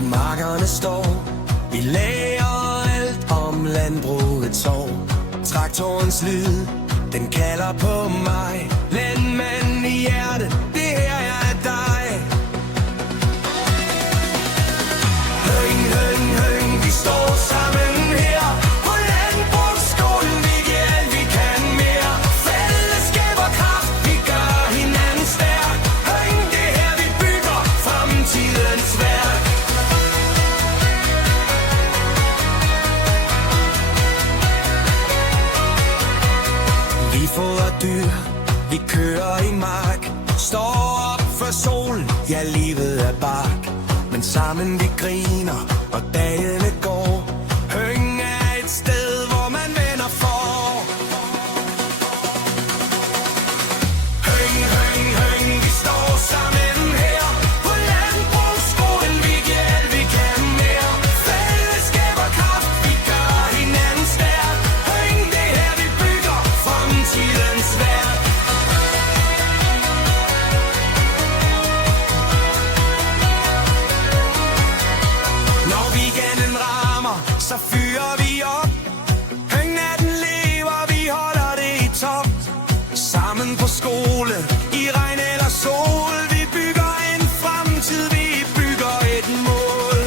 hvor markerne står. Vi lærer alt om landbrugets år. Traktorens lyd, den kalder på mig. Landmand i hjertet, det her er dig. Høng, høng, høng, vi står sammen her på landbrugsskolen. Vi giver alt, vi kan mere. Fællesskab og kraft, vi gør hinanden stærk. Høng, det her vi bygger fremtidens værk. Vi fodrer dyr, vi kører i mark. Står op for solen, ja livet er bark. Men sammen vi griner, og dagene går. Høng er et sted, hvor man vender for. Høng, høng, høng, vi står sammen her på landbrugsskolen. Vi giver alt, vi kan mere. Fællesskab og kraft, vi gør hinanden stærk. Høng, det her vi bygger fremtidens værk. Når weekenden rammer, så fyrer vi op. Høng natten lever, vi holder det i top. Sammen på skole, i regn eller sol. Vi bygger en fremtid, vi bygger et mål.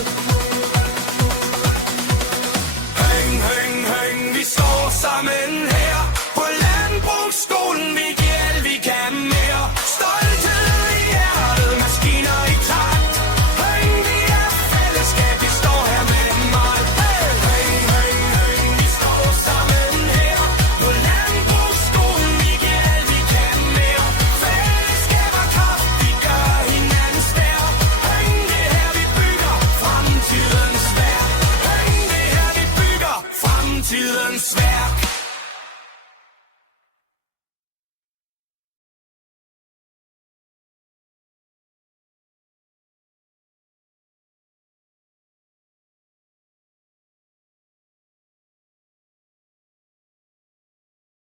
Høng, høng, høng, vi står sammen her på landbrugsskolen. Vi giver alt, vi kan mere. Stolthed i hjertet, maskiner i takt. Høng, vi er fællesskab, vi står her med mig. Høng, høng, høng, vi står sammen her på landbrugsskolen. Vi giver alt, vi kan mere. Fællesskab og kraft, vi gør hinanden stærk. Høng, det her vi bygger fremtidens værk. Høng, det her vi bygger fremtidens værk.